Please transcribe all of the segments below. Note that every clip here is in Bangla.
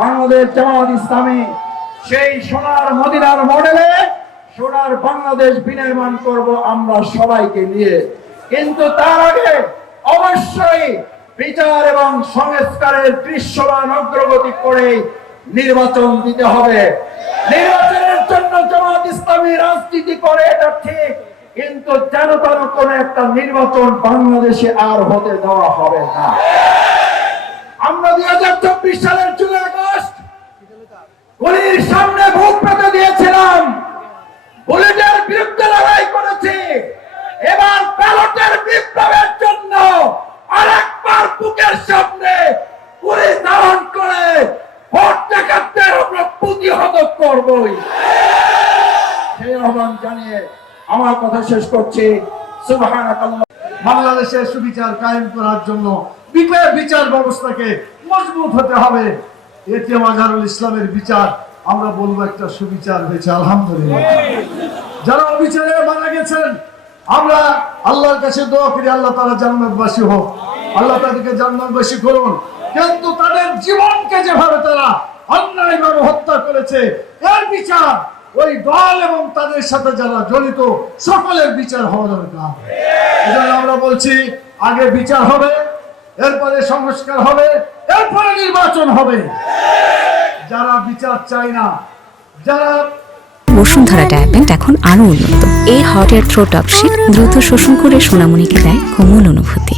বাংলাদেশ জামাত ইসলামী সেই সোনার মদিনার মডেলে সোনার বাংলাদেশ বিনির্মাণ করব আমরা সবাইকে নিয়ে। কিন্তু তার আগে অবশ্যই বিচার এবং সংস্কারের দৃশ্যমান অগ্রগতি করে নির্বাচন দিতে হবে। নির্বাচনের জন্য জামাত ইসলামী রাজনীতি করে, এটা ঠিক, কিন্তু যেন তেন কোন একটা নির্বাচন বাংলাদেশে আর হতে দেওয়া হবে না। আমরা 2024 সালের জুলাই আগস্ট গুলির সামনে বুক পেতে দিয়েছিলাম, বুলেটের বিরুদ্ধে লড়াই করেছি। এবার ব্যালটের বিপ্লবের জন্য আরেকবার বুকের সামনে গুলি ধারণ করে ভোট ডাকাতদের আমরা প্রতিহত করবই। সেই আহ্বান জানিয়ে আমার কথা শেষ করছি। সুবহানাকাল্লাহ। বাংলাদেশের সুবিচার কায়েম করার জন্য বিচার ব্যবস্থাকে মজবুত হতে হবে। এতে মাজারুল ইসলামের বিচার আমরা বলবো একটা সুবিচার হয়েছে, আলহামদুলিল্লাহ। যারা অবিচারে মারা গেছেন আমরা আল্লাহর কাছে দোয়া করি আল্লাহ তারা জান্নাতবাসী হোক, আল্লাহ তাদেরকে জান্নাতবাসী করুন। কিন্তু তাদের জীবনকে যেভাবে তারা অন্যায়ভাবে হত্যা করেছে, এর বিচার ওই দল এবং তাদের সাথে যারা জড়িত সকলের বিচার হওয়া দরকার। এজন্য আমরা বলছি আগে বিচার হবে, এরপরে সংস্কার হবে, এরপরে নির্বাচন হবে। যারা বিচার চায় না, যারা বসুন্ধরা ডায়াপেন্ট এখন আরো উন্নত। এই hot air through top sheet দ্রুত শোষণ করে সোনামণিকে দেয় কোমল অনুভূতি।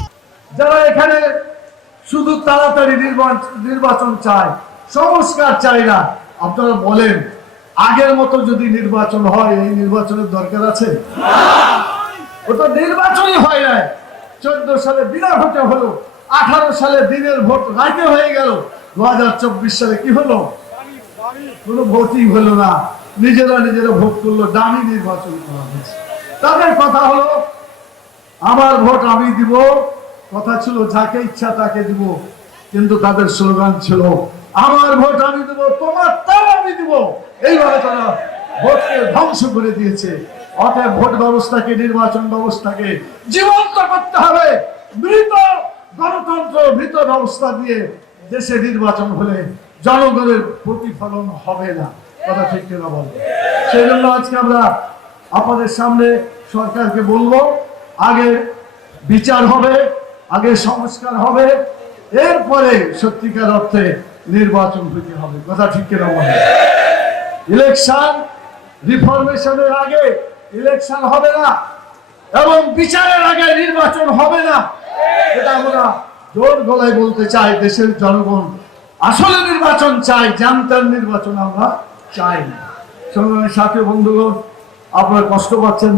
যারা এখানে শুধু তাড়াতাড়ি নির্বাচন চায়, সংস্কার চায় না, আপনারা বলেন আগের মতো যদি নির্বাচন হয় এই নির্বাচনের দরকার আছে? ওটা নির্বাচনই হয় না। 14 সালে বিনা ভোটে হলো, 18 সালে দিনের ভোট রাতে হয়ে গেল, 2024 সালে কি হলো? কোনো ভোটই হলো না। নিজেরা ভোট করলো, দামি নির্বাচন করা হয়েছে। তাদের কথা হলো আমার ভোট আমি দিব, কথা ছিল যাকে ইচ্ছা তাকে দিব, কিন্তু তাদের স্লোগান ছিল আমার ভোট আমি দেব, তোমার তাও আমি দিব। এইভাবে তারা ভোটকে ধ্বংস করে দিয়েছে। অতএব ভোট ব্যবস্থাকে, নির্বাচন ব্যবস্থাকে জীবন্ত করতে হবে। মৃত গণতন্ত্র, মৃত ব্যবস্থা দিয়ে দেশে নির্বাচন হলে জনগণের প্রতিফলন হবে না। কথা ঠিক কিনা বল? সেই জন্য আজকে আমরা আপনাদের সামনে সরকারকে বলবো আগে বিচার হবে, আগে সংস্কার হবে, এরপরে সত্যিকার অর্থে নির্বাচন হতে হবে। কথা ঠিক কিনা বল? ইলেকশন রিফরমেশনের আগে ইলেকশন হবে না এবং বিচারের আগে নির্বাচন হবে না। এটা আমরা জোর গলায় বলতে চাই। দেশের জনগণ আসলে নির্বাচন চাই, জানতার নির্বাচন আমরা চাই না। সংগ্রামের সাথী বন্ধুগণ, আপনারা কষ্ট পাচ্ছেন।